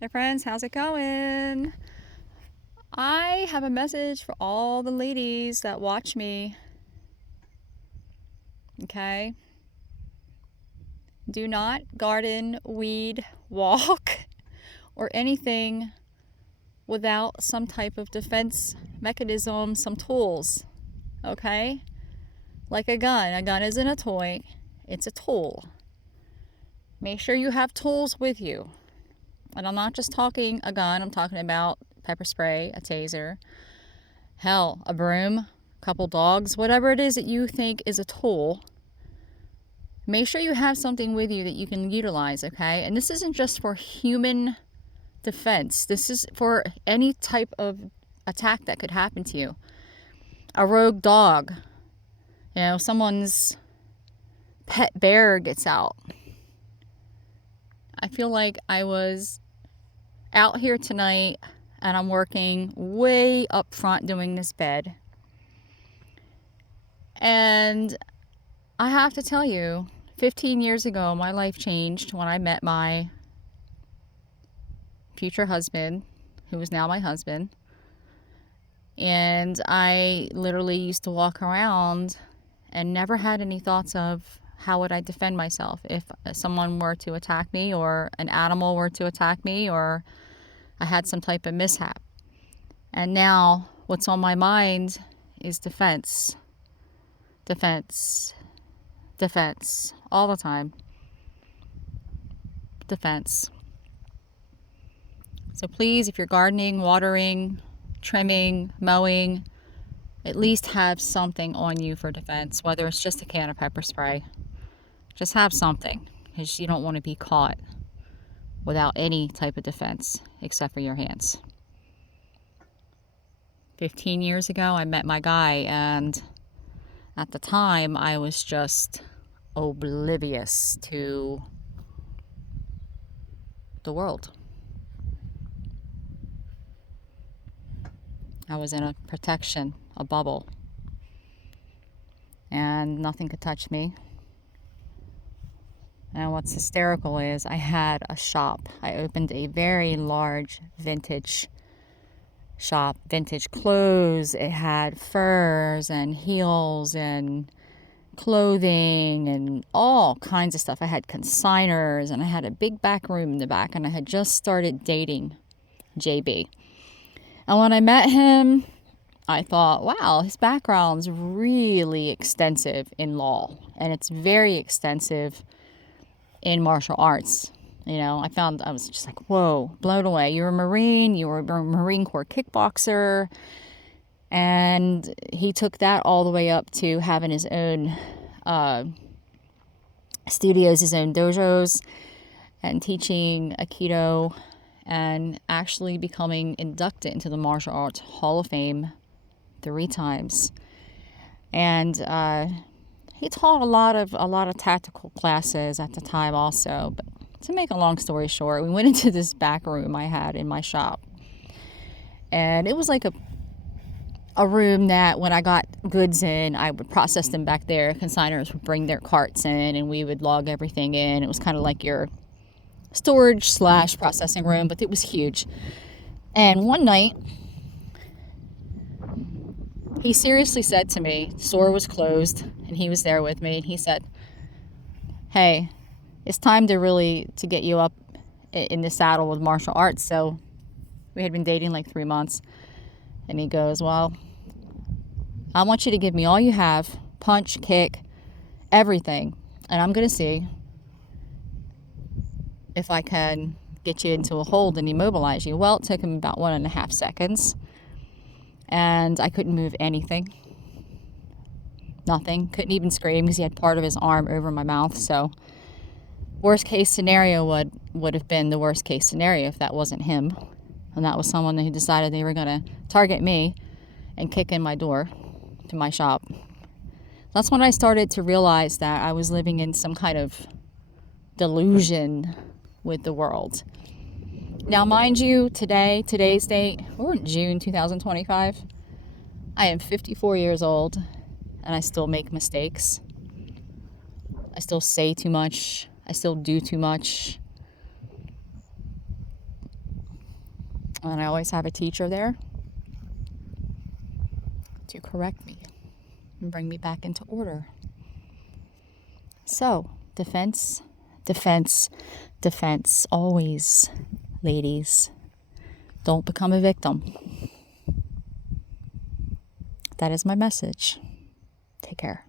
Hey friends, how's it going? I have a message for all the ladies that watch me. Okay? Do not garden, weed, walk, or anything without some type of defense mechanism, some tools. Okay? Like a gun. A gun isn't a toy, it's a tool. Make sure you have tools with you. And I'm not just talking a gun, I'm talking about pepper spray, a taser, hell, a broom, a couple dogs, whatever it is that you think is a tool. Make sure you have something with you that you can utilize, okay? And this isn't just for human defense. This is for any type of attack that could happen to you. A rogue dog, someone's pet bear gets out. I feel like I was out here tonight and I'm working way up front doing this bed. And I have to tell you, 15 years ago, my life changed when I met my future husband, who is now my husband. And I literally used to walk around and never had any thoughts of how would I defend myself if someone were to attack me or an animal were to attack me or I had some type of mishap. And now what's on my mind is defense. Defense. Defense. All the time. Defense. So please, if you're gardening, watering, trimming, mowing, at least have something on you for defense, whether it's just a can of pepper spray. Just have something, because you don't want to be caught without any type of defense except for your hands. 15 years ago, I met my guy, and at the time, I was just oblivious to the world. I was in a protection, a bubble, and nothing could touch me. And what's hysterical is I had a shop. I opened a very large vintage shop, vintage clothes. It had furs and heels and clothing and all kinds of stuff. I had consigners and I had a big back room in the back, and I had just started dating JB. And when I met him, I thought, wow, his background's really extensive in law, and it's very extensive in martial arts. I was just like, whoa, blown away. You were a Marine, you were a Marine Corps kickboxer. And he took that all the way up to having his own studios, his own dojos, and teaching Aikido, and actually becoming inducted into the Martial Arts Hall of Fame 3 times. And he taught a lot of tactical classes at the time also. But to make a long story short, we went into this back room I had in my shop, and it was like a room that when I got goods in, I would process them back there. Consigners would bring their carts in, and we would log everything in. It was kind of like your storage / processing room, but it was huge. And one night, he seriously said to me, the store was closed, and he was there with me, and he said, hey, it's time to get you up in the saddle with martial arts. So we had been dating like 3 months, and he goes, well, I want you to give me all you have, punch, kick, everything, and I'm going to see if I can get you into a hold and immobilize you. Well, it took him about 1.5 seconds, and I couldn't move anything. Nothing. Couldn't even scream because he had part of his arm over my mouth. So worst case scenario would have been the worst case scenario if that wasn't him. And that was someone who decided they were going to target me and kick in my door to my shop. That's when I started to realize that I was living in some kind of delusion with the world. Now, mind you, today's date, we're in June 2025. I am 54 years old, and I still make mistakes. I still say too much. I still do too much. And I always have a teacher there to correct me and bring me back into order. So, defense, defense, defense. Always, ladies. Don't become a victim. That is my message. Take care.